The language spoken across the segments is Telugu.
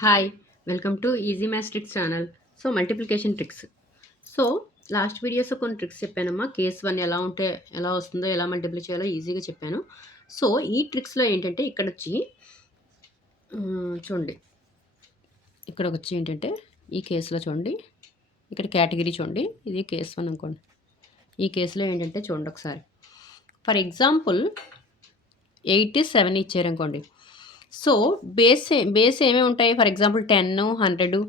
Hi welcome to easy maths tricks channel. So multiplication tricks. So last వీడియోస్లో కొన్ని ట్రిక్స్ చెప్పానమ్మా. కేస్ 1 ఎలా ఉంటే ఎలా వస్తుందో, ఎలా మల్టిప్లై చేయాలో ఈజీగా చెప్పాను. సో ఈ ట్రిక్స్లో ఏంటంటే ఇక్కడ వచ్చి చూడండి, ఇక్కడ వచ్చి ఏంటంటే ఈ కేసులో చూడండి, ఇక్కడ కేటగిరీ చూడండి, ఇది కేస్ 1 అనుకోండి. ఈ కేసులో ఏంటంటే చూడండి ఒకసారి, ఫర్ ఎగ్జాంపుల్ 87 ఇచ్చారనుకోండి. సో బేస్ ఏమేమి ఉంటాయి? ఫర్ ఎగ్జాంపుల్ 10, 100,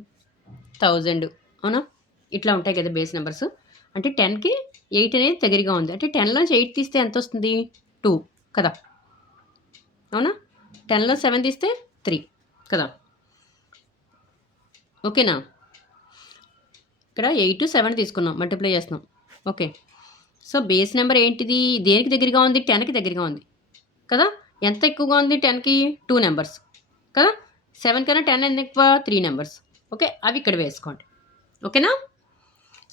1000, అవునా? ఇట్లా ఉంటాయి కదా బేస్ నెంబర్స్. అంటే 10కి 8 అనేది దగ్గరగా ఉంది. అంటే 10లోంచి 8 తీస్తే ఎంత వస్తుంది? 2 కదా, అవునా? 10లో 7 తీస్తే 3 కదా, ఓకేనా? ఇక్కడ 8, 7 తీసుకున్నాం, మల్టిప్లై చేస్తున్నాం. ఓకే, సో బేస్ నెంబర్ ఏంటిది? దేనికి దగ్గరగా ఉంది? 10కి దగ్గరగా ఉంది కదా. ఎంత ఎక్కువగా ఉంది? 10కి 2 నెంబర్స్ కదా. 7 కన్నా 10 ఎంత ఎక్కువ? 3 నెంబర్స్. ఓకే, అవి ఇక్కడ వేసుకోండి, ఓకేనా?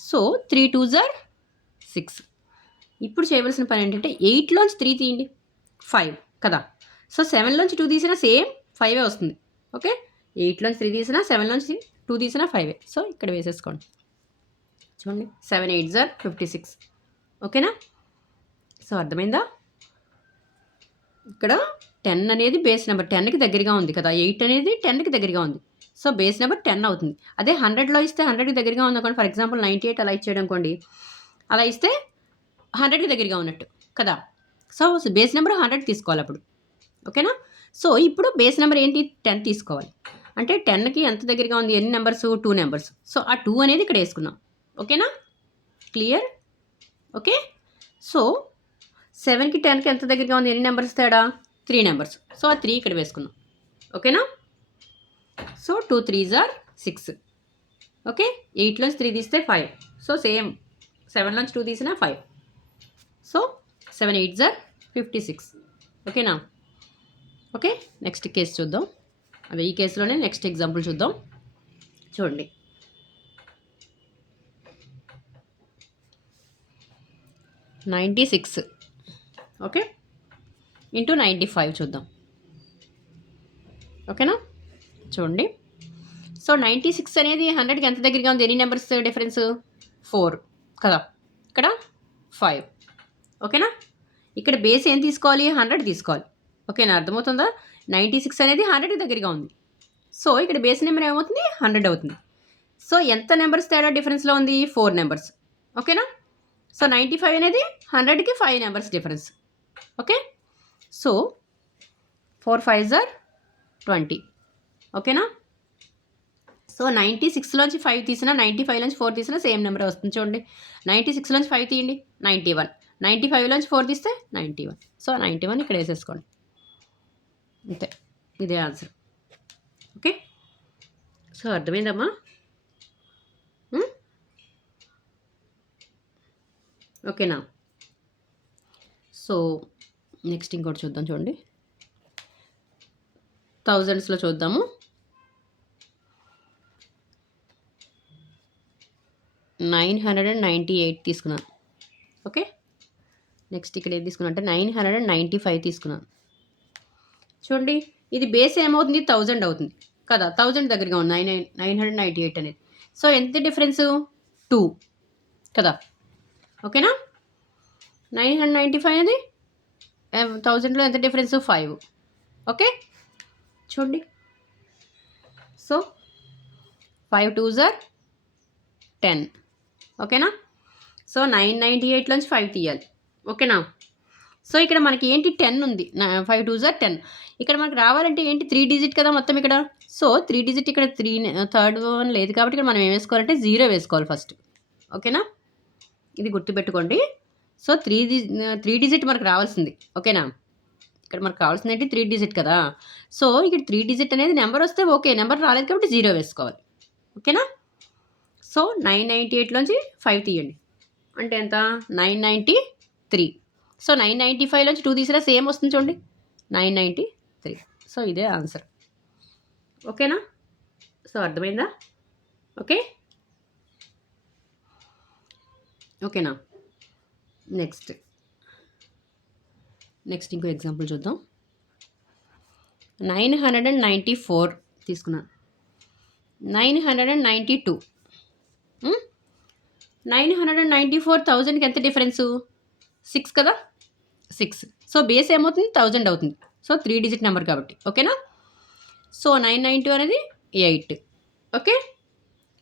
So 3 2s are 6. ఇప్పుడు చేయవలసిన పని ఏంటంటే 8లోంచి 3 తీయండి, 5 కదా. సో 7లోంచి 2 తీసినా సేమ్ 5 వస్తుంది. ఓకే, 8లోంచి 3 తీసినా, 7లోంచి 2 తీసినా 5. సో ఇక్కడ వేసేసుకోండి. చూడండి, 7 8s are 56. ఓకేనా? సో అర్థమైందా? ఇక్కడ 10 అనేది బేస్ నెంబర్ 10కి దగ్గరగా ఉంది కదా, 8 అనేది 10కి దగ్గరగా ఉంది. సో బేస్ నెంబర్ 10 అవుతుంది. అదే 100లో ఇస్తే 100కి దగ్గరగా ఉంది అనుకోండి. ఫర్ ఎగ్జాంపుల్ 98 అలా ఇచ్చాడు అనుకోండి, అలా ఇస్తే 100కి దగ్గరగా ఉన్నట్టు కదా. సో బేస్ నెంబర్ 100 తీసుకోవాలి అప్పుడు, ఓకేనా? సో ఇప్పుడు బేస్ నెంబర్ ఏంటి? 10 తీసుకోవాలి. అంటే 10కి ఎంత దగ్గరగా ఉంది? ఎన్ని నెంబర్స్? 2 నెంబర్స్. సో ఆ 2 అనేది ఇక్కడ వేసుకున్నాం, ఓకేనా? క్లియర్? ఓకే, సో 7కి 10కి ఎంత దగ్గరగా ఉంది? ఎన్ని నెంబర్స్ తేడా? 3 నెంబర్స్. సో ఆ 3 ఇక్కడ వేసుకున్నాం, ఓకేనా? So 2 3s are 6. ఓకే, 8లోంచి 3 తీస్తే 5. సో సేమ్ 7లోంచి 2 తీసినా 5. So 7 8s are 56. ఓకేనా? ఓకే, నెక్స్ట్ కేసు చూద్దాం. అదే ఈ కేసులోనే నెక్స్ట్ ఎగ్జాంపుల్ చూద్దాం. చూడండి, 96 ఓకే ఇంటూ 95 చూద్దాం, ఓకేనా? చూడండి, సో 96 అనేది 100కి ఎంత దగ్గరగా ఉంది? ఎన్ని నెంబర్స్ డిఫరెన్స్? 4 కదా, ఇక్కడ 5. ఓకేనా? ఇక్కడ బేస్ ఏం తీసుకోవాలి? 100 తీసుకోవాలి, ఓకేనా? అర్థమవుతుందా? 96 అనేది 100కి దగ్గరగా ఉంది. సో ఇక్కడ బేస్ నెంబర్ ఏమవుతుంది? 100 అవుతుంది. సో ఎంత నెంబర్స్ తేడా డిఫరెన్స్లో ఉంది? 4 నెంబర్స్, ఓకేనా? సో 95 అనేది 100కి 5 numbers difference. Okay, so 4 5s are 20. ఓకేనా? సో 96లోంచి 5 తీసినా, 95లోంచి 4 తీసినా సేమ్ నెంబర్ వస్తుంది. చూడండి, 96లోంచి 5 తీయండి, 91. 95లోంచి 4 తీస్తే 91. సో 91 ఇక్కడ వేసేసుకోండి, అంతే. ఇదే ఆన్సర్. ఓకే, సో అర్థమైందమ్మా? ఓకేనా? సో నెక్స్ట్ ఇంకోటి చూద్దాం. చూడండి, థౌజండ్స్లో చూద్దాము. 998 తీసుకున్నాను. ఓకే, నెక్స్ట్ ఇక్కడ ఏది తీసుకున్నా అంటే 995 తీసుకున్నాను. చూడండి, ఇది బేస్ ఏమవుతుంది? 1000 అవుతుంది కదా. 1000 దగ్గరగా ఉంది 998 అనేది. సో ఎంత డిఫరెన్స్? 2 కదా, ఓకేనా? 995 అనేది 1000లో ఎంత డిఫరెన్స్? 5. ఓకే, చూడండి, సో 5 2s are 10. ఓకేనా? సో 998లోంచి 5 తీయాలి, ఓకేనా? సో ఇక్కడ మనకి ఏంటి? 10 ఉంది, 5 2s are 10. ఇక్కడ మనకు రావాలంటే ఏంటి? 3 డిజిట్ కదా మొత్తం ఇక్కడ. సో 3 డిజిట్ ఇక్కడ 3 థర్డ్ వన్ లేదు కాబట్టి ఇక్కడ మనం ఏం వేసుకోవాలంటే 0 వేసుకోవాలి ఫస్ట్, ఓకేనా? ఇది గుర్తుపెట్టుకోండి. సో 3 డిజిట్ మనకు రావాల్సింది, ఓకేనా? ఇక్కడ మనకు కావాల్సింది ఏంటి? 3 డిజిట్ కదా. సో ఇక్కడ 3 డిజిట్ అనేది నెంబర్ వస్తే ఓకే, నెంబర్ రాలేదు కాబట్టి 0 వేసుకోవాలి, ఓకేనా? సో 998లోంచి 5 తీయండి, అంటే ఎంత? 993. సో 995లోంచి 2 తీసినా సేమ్ వస్తుంది, చూడండి, 993. సో ఇదే ఆన్సర్, ఓకేనా? సో అర్థమైందా? ఓకే, ఓకేనా? నెక్స్ట్ ఇంకో ఎగ్జాంపుల్ చూద్దాం. 994 తీసుకున్నాను. 992. 994,000కి ఎంత డిఫరెన్సు? 6 కదా, 6. సో బేస్ ఏమవుతుంది, 1000 అవుతుంది. సో 3 డిజిట్ నెంబర్ కాబట్టి, ఓకేనా. సో 992 అనేది 8. ఓకే,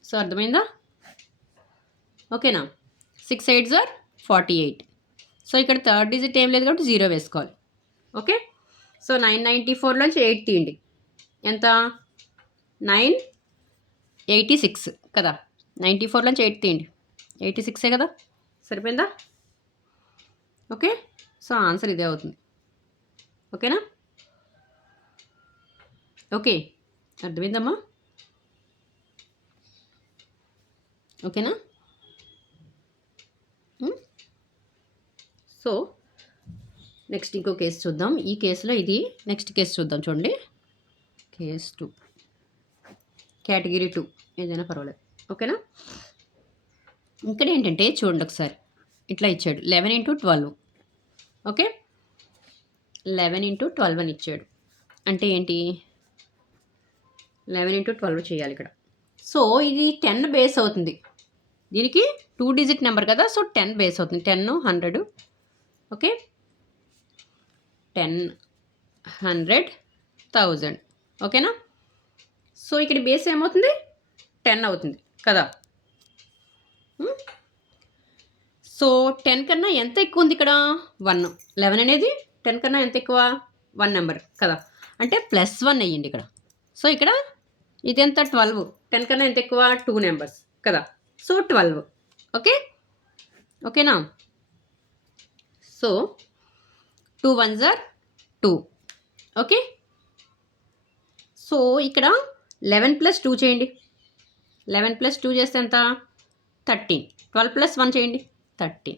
సో అర్థమైందా? ఓకేనా. 6 8s are 48. సో ఇక్కడ థర్డ్ డిజిట్ ఏం లేదు కాబట్టి 0 వేసుకోవాలి. ఓకే, సో 994లోంచి 8 తీయండి, ఎంత? 986 కదా. 94లోంచి 8 తీయండి, 86 కదా, సరిపోయిందా? ఓకే, సో ఆన్సర్ ఇదే అవుతుంది. ఓకేనా. ఓకే, అర్థమైందమ్మా? ఓకేనా. సో నెక్స్ట్ ఇంకో కేసు చూద్దాం. ఈ కేసులో ఇది నెక్స్ట్ కేసు చూద్దాం. చూడండి, కేస్ 2, కేటగిరీ 2 ఏదైనా పర్వాలేదు. ఓకేనా. ఇక్కడ ఏంటంటే చూడండి ఒకసారి, ఇట్లా ఇచ్చాడు 11 × 12. ఓకే, 11 × 12 అని ఇచ్చాడు. అంటే ఏంటి, 11 × 12 చేయాలి ఇక్కడ. సో ఇది 10 బేస్ అవుతుంది, దీనికి 2 డిజిట్ నెంబర్ కదా, సో 10 బేస్ అవుతుంది. 10 100. ఓకే, 10 100 1000. ఓకేనా. సో ఇక్కడ బేస్ ఏమవుతుంది, 10 అవుతుంది కదా. సో 10 కన్నా ఎంత ఎక్కువ ఉంది ఇక్కడ, 1. 11 అనేది 10 కన్నా ఎంత ఎక్కువ, 1 నెంబర్ కదా, అంటే +1 అయ్యింది ఇక్కడ. సో ఇక్కడ ఇది ఎంత, 12. 10 కన్నా ఎంత ఎక్కువ, 2 నెంబర్స్ కదా, సో 12. ఓకే, ఓకేనా. So 2 1s are 2. Okay, so ఇక్కడ 11 + 2 చేయండి. 11 + 2 చేస్తే ఎంత, 13. 12 + 1 చేయండి, 13.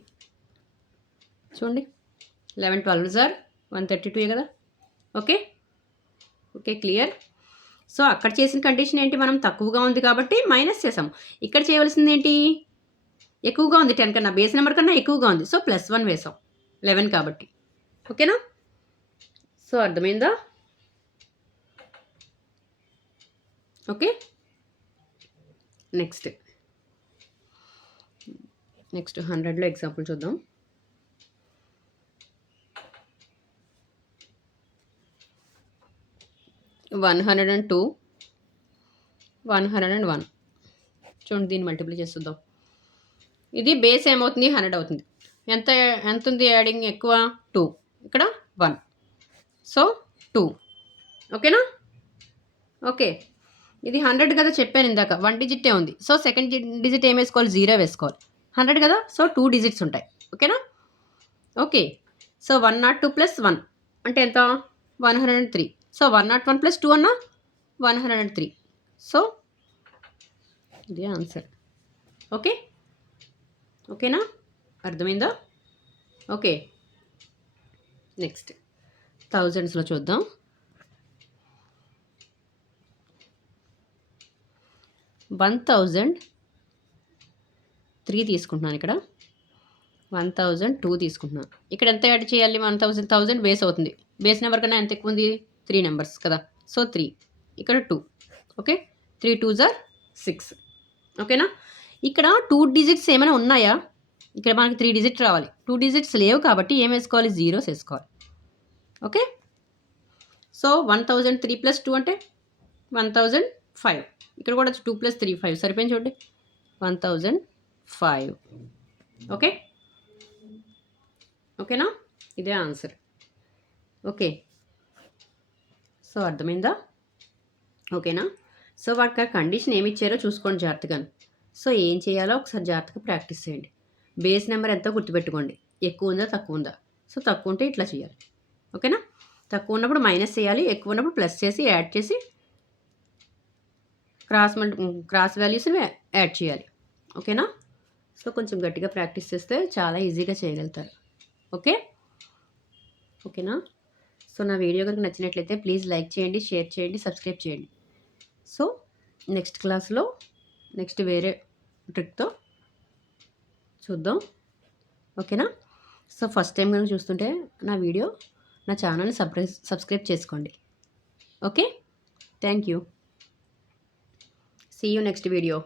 చూడండి, 11 12s are 132 కదా. Okay, okay, clear. సో అక్కడ చేసిన కండిషన్ ఏంటి, మనం తక్కువగా ఉంది కాబట్టి మైనస్ చేసాం. ఇక్కడ చేయవలసింది ఏంటి, ఎక్కువగా ఉంది, 10 కన్నా బేస్ నెంబర్ కన్నా ఎక్కువగా ఉంది, సో +1 వేసాం 11 కాబట్టి. ఓకేనా. సో అర్థమైందా? ఓకే, నెక్స్ట్ 100లో ఎగ్జాంపుల్ చూద్దాం. 102 101. చూడండి, దీన్ని మల్టిప్లై చేసి చూద్దాం. ఇది బేస్ ఏమవుతుంది, 100 అవుతుంది. ఎంత ఎంత ఉంది యాడింగ్ ఎక్కువ, 2. ఇక్కడ 1, సో 2. ఓకేనా. ఓకే, ఇది 100 కదా, చెప్పాను ఇందాక 1 డిజిటే ఉంది. సో సెకండ్ డిజిట్ ఏం వేసుకోవాలి, 0 వేసుకోవాలి. 100 కదా, సో 2 డిజిట్స్ ఉంటాయి. ఓకేనా. ఓకే, సో 102 + 1 అంటే ఎంత, 103. సో 101 + 2 అన్నా 103. సో ఇది ఆన్సర్. ఓకే, ఓకేనా, అర్థమైందా? ఓకే, నెక్స్ట్ థౌజండ్స్లో చూద్దాం. 1003 తీసుకుంటున్నాను, ఇక్కడ 1002 తీసుకుంటున్నాను. ఇక్కడ ఎంత యాడ్ చేయాలి, 1000 బేస్ అవుతుంది. బేస్ నెంబర్ కన్నా ఎంత ఎక్కువ ఉంది, 3 నెంబర్స్ కదా, సో 3. ఇక్కడ 2. Okay, 3 2s are 6. ఓకేనా. ఇక్కడ 2 డిజిట్స్ ఏమైనా ఉన్నాయా, ఇక్కడ మనకి 3 డిజిట్ రావాలి. 2 డిజిట్స్ లేవు కాబట్టి ఏం వేసుకోవాలి, 0s వేసుకోవాలి. ఓకే, సో 1003 + 2 అంటే 1005. ఇక్కడ కూడా 2 + 3 5, సరిపోయింది చూడండి, 1005. ఓకే, ఓకేనా, ఇదే ఆన్సర్. ఓకే, సో అర్థమైందా? ఓకేనా. సో వాటికి కండిషన్ ఏమి ఇచ్చారో చూసుకోండి జాగ్రత్తగా. సో ఏం చేయాలో ఒకసారి జాగ్రత్తగా ప్రాక్టీస్ చేయండి. బేస్ నెంబర్ ఎంతో గుర్తుపెట్టుకోండి, ఎక్కువ ఉందా తక్కువ ఉందా. సో తక్కువ ఉంటే ఇట్లా చేయాలి. ఓకేనా. తక్కువ ఉన్నప్పుడు మైనస్ చేయాలి, ఎక్కువ ఉన్నప్పుడు ప్లస్ చేసి యాడ్ చేసి క్రాస్ వాల్యూస్ని యాడ్ చేయాలి. ఓకేనా. సో కొంచెం గట్టిగా ప్రాక్టీస్ చేస్తే చాలా ఈజీగా చేయగలుగుతారు. ఓకే, ఓకేనా. సో నా వీడియో కనుక నచ్చినట్లయితే ప్లీజ్ లైక్ చేయండి, షేర్ చేయండి, సబ్స్క్రైబ్ చేయండి. సో నెక్స్ట్ క్లాస్లో నెక్స్ట్ వేరే ట్రిక్తో చూద్దాం. ఓకేనా. సో ఫస్ట్ టైం కనుక చూస్తుంటే నా ఛానల్ని సబ్స్క్రైబ్ చేసుకోండి. Okay, thank you. See you next video.